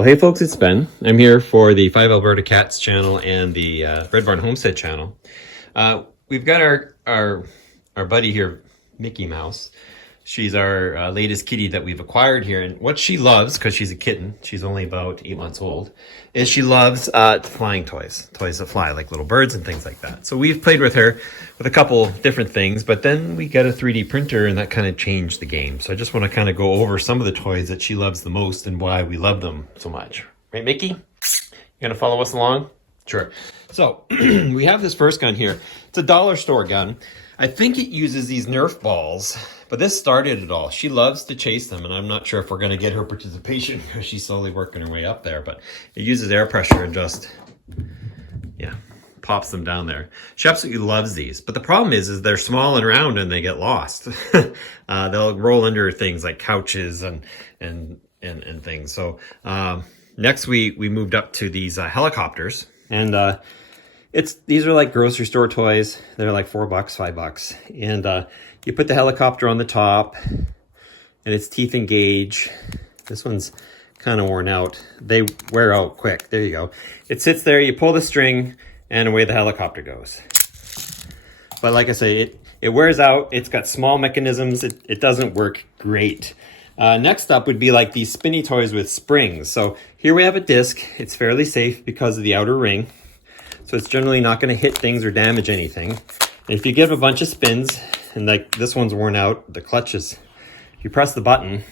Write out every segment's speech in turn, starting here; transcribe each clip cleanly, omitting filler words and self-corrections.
Well, hey folks, it's Ben. I'm here for the 5 Alberta Cats channel and the Red Barn Homestead channel. We've got our buddy here, Mickey Mouse. She's our latest kitty that we've acquired here, and what she loves, because she's a kitten, she's only about 8 months old, is she loves flying toys that fly, like little birds and things like that. So we've played with her with a couple different things, but then we got a 3D printer and that kind of changed the game. So I just want to kind of go over some of the toys that she loves the most and why we love them so much. Right, Mickey? You gonna follow us along? Sure. So we have this first gun here. It's a dollar store gun. I think it uses these Nerf balls, but this started it all. She loves to chase them, and I'm not sure if we're going to get her participation because she's slowly working her way up there, but it uses air pressure and just, yeah, pops them down there. She absolutely loves these, but the problem is they're small and round and they get lost. They'll roll under things like couches and things. So next we moved up to these helicopters, and these are like grocery store toys. They're like $4, $5. And you put the helicopter on the top and it's teeth engage. This one's kind of worn out. They wear out quick. There you go. It sits there, you pull the string and away the helicopter goes. But like I say, it wears out. It's got small mechanisms. It doesn't work great. Next up would be like these spinny toys with springs. So here we have a disc. It's fairly safe because of the outer ring. So it's generally not going to hit things or damage anything. And if you give a bunch of spins, and like this one's worn out, the clutch is, if you press the button,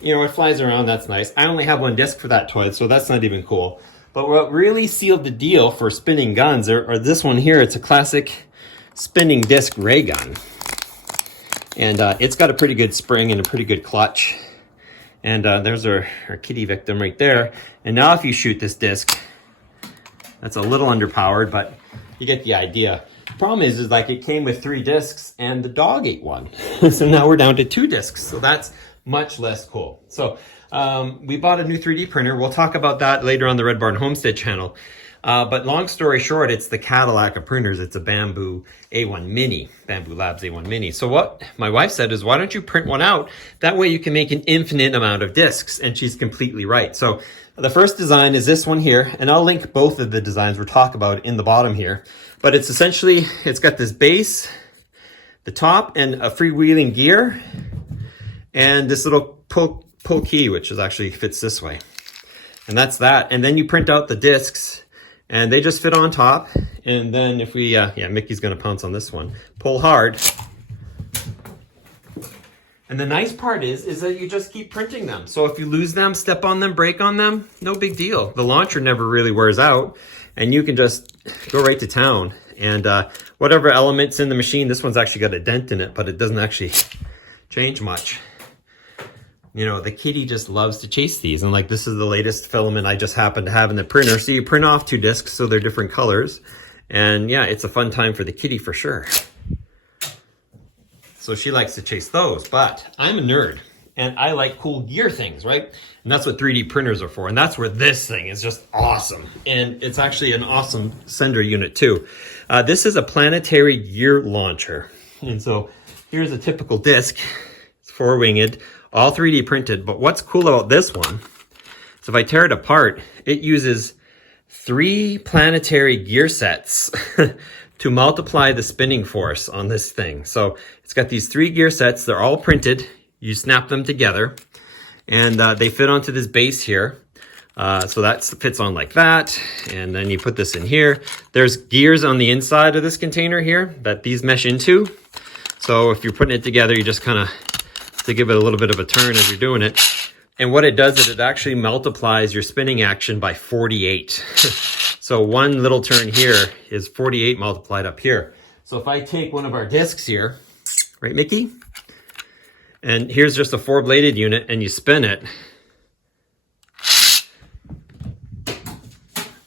you know, it flies around, that's nice. I only have one disc for that toy, so that's not even cool. But what really sealed the deal for spinning guns are this one here. It's a classic spinning disc ray gun. And it's got a pretty good spring and a pretty good clutch. And there's our kitty victim right there. And now if you shoot this disc, that's a little underpowered, but you get the idea. The problem is like it came with 3 discs and the dog ate one. So now we're down to 2 discs. So that's much less cool. So we bought a new 3D printer. We'll talk about that later on the Red Barn Homestead channel. But long story short, it's the Cadillac of printers. It's a Bamboo A1 Mini, Bamboo Labs A1 Mini. So what my wife said is, why don't you print one out? That way you can make an infinite amount of discs. And she's completely right. So the first design is this one here, and I'll link both of the designs we'll talk about in the bottom here. But it's essentially, it's got this base, the top, and a freewheeling gear, and this little pull key, which is actually fits this way. And that's that. And then you print out the discs, and they just fit on top. And then if we, yeah, Mickey's gonna pounce on this one, pull hard. And the nice part is that you just keep printing them. So if you lose them, step on them, break on them, no big deal. The launcher never really wears out, and you can just go right to town. And whatever elements in the machine, this one's actually got a dent in it, but it doesn't actually change much. You know, the kitty just loves to chase these. And like, this is the latest filament I just happen to have in the printer. So you print off 2 discs, so they're different colors. And yeah, it's a fun time for the kitty for sure. So she likes to chase those, but I'm a nerd and I like cool gear things, right? And that's what 3D printers are for. And that's where this thing is just awesome. And it's actually an awesome sender unit too. This is a planetary gear launcher. And so here's a typical disc. It's 4-winged, all 3D printed. But what's cool about this one is if I tear it apart, it uses 3 planetary gear sets to multiply the spinning force on this thing. So it's got these 3 gear sets. They're all printed. You snap them together and they fit onto this base here. So that fits on like that. And then you put this in here. There's gears on the inside of this container here that these mesh into. So if you're putting it together, you just kind of to give it a little bit of a turn as you're doing it. And what it does is it actually multiplies your spinning action by 48. So one little turn here is 48 multiplied up here. So if I take one of our discs here, right, Mickey? And here's just a 4-bladed unit and you spin it.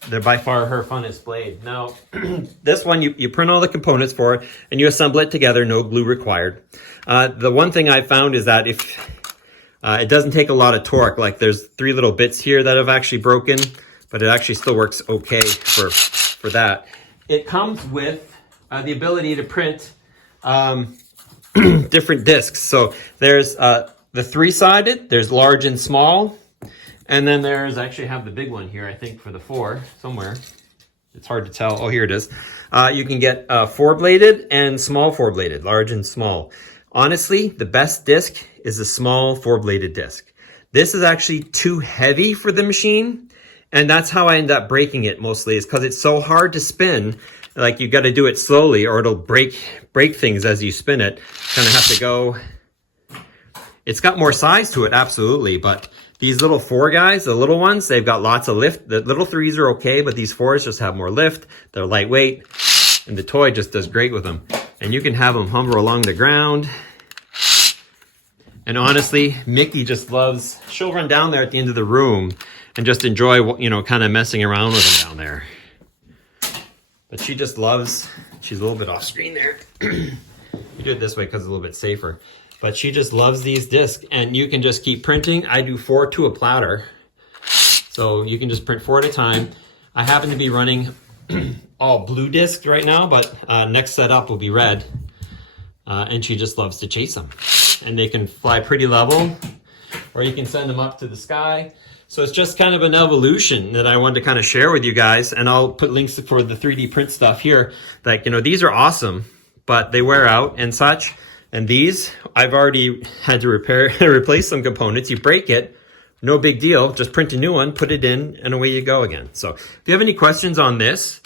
They're by far her funnest blade. Now, this one, you print all the components for it and you assemble it together, no glue required. The one thing I found is that if it doesn't take a lot of torque, like there's 3 little bits here that have actually broken, but it actually still works okay for that. It comes with the ability to print different discs. So there's the 3-sided. There's large and small. And then there's, actually have the big one here, I think, for the 4 somewhere. It's hard to tell. Oh, here it is. You can get 4-bladed and small 4-bladed, large and small. Honestly, the best disc is the small 4-bladed disc. This is actually too heavy for the machine, and that's how I end up breaking it mostly, is because it's so hard to spin. Like, you got to do it slowly or it'll break things as you spin it. Kind of have to go. It's got more size to it, absolutely, but these little 4 guys, the little ones, they've got lots of lift. The little 3s are okay, but these 4s just have more lift. They're lightweight, and the toy just does great with them. And you can have them hover along the ground. And honestly, Mickey just loves, she'll run down there at the end of the room and just enjoy, you know, kind of messing around with them down there. But she just loves, she's a little bit off screen there. You do it this way because it's a little bit safer. But she just loves these discs, and you can just keep printing. I do 4 to a platter. So you can just print 4 at a time. I happen to be running all blue discs right now, but next setup will be red. And she just loves to chase them. And they can fly pretty level, or you can send them up to the sky. So it's just kind of an evolution that I wanted to kind of share with you guys. And I'll put links for the 3D print stuff here. Like, you know, these are awesome, but they wear out and such. And these, I've already had to replace some components. You break it, no big deal. Just print a new one, put it in, and away you go again. So if you have any questions on this,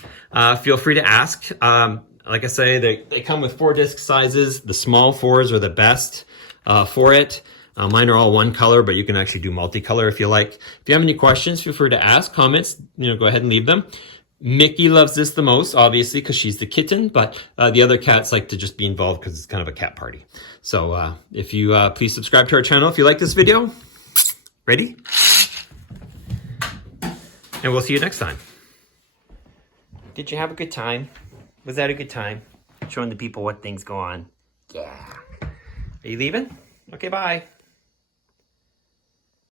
feel free to ask. Like I say, they come with 4 disc sizes. The small 4s are the best for it. Mine are all one color, but you can actually do multicolor if you like. If you have any questions, feel free to ask, comments, you know, go ahead and leave them. Mickey loves this the most, obviously, because she's the kitten, but the other cats like to just be involved because it's kind of a cat party. So if you please subscribe to our channel if you like this video. Ready? And we'll see you next time. Did you have a good time? Was that a good time? Showing the people what things go on. Yeah. Are you leaving? Okay, bye.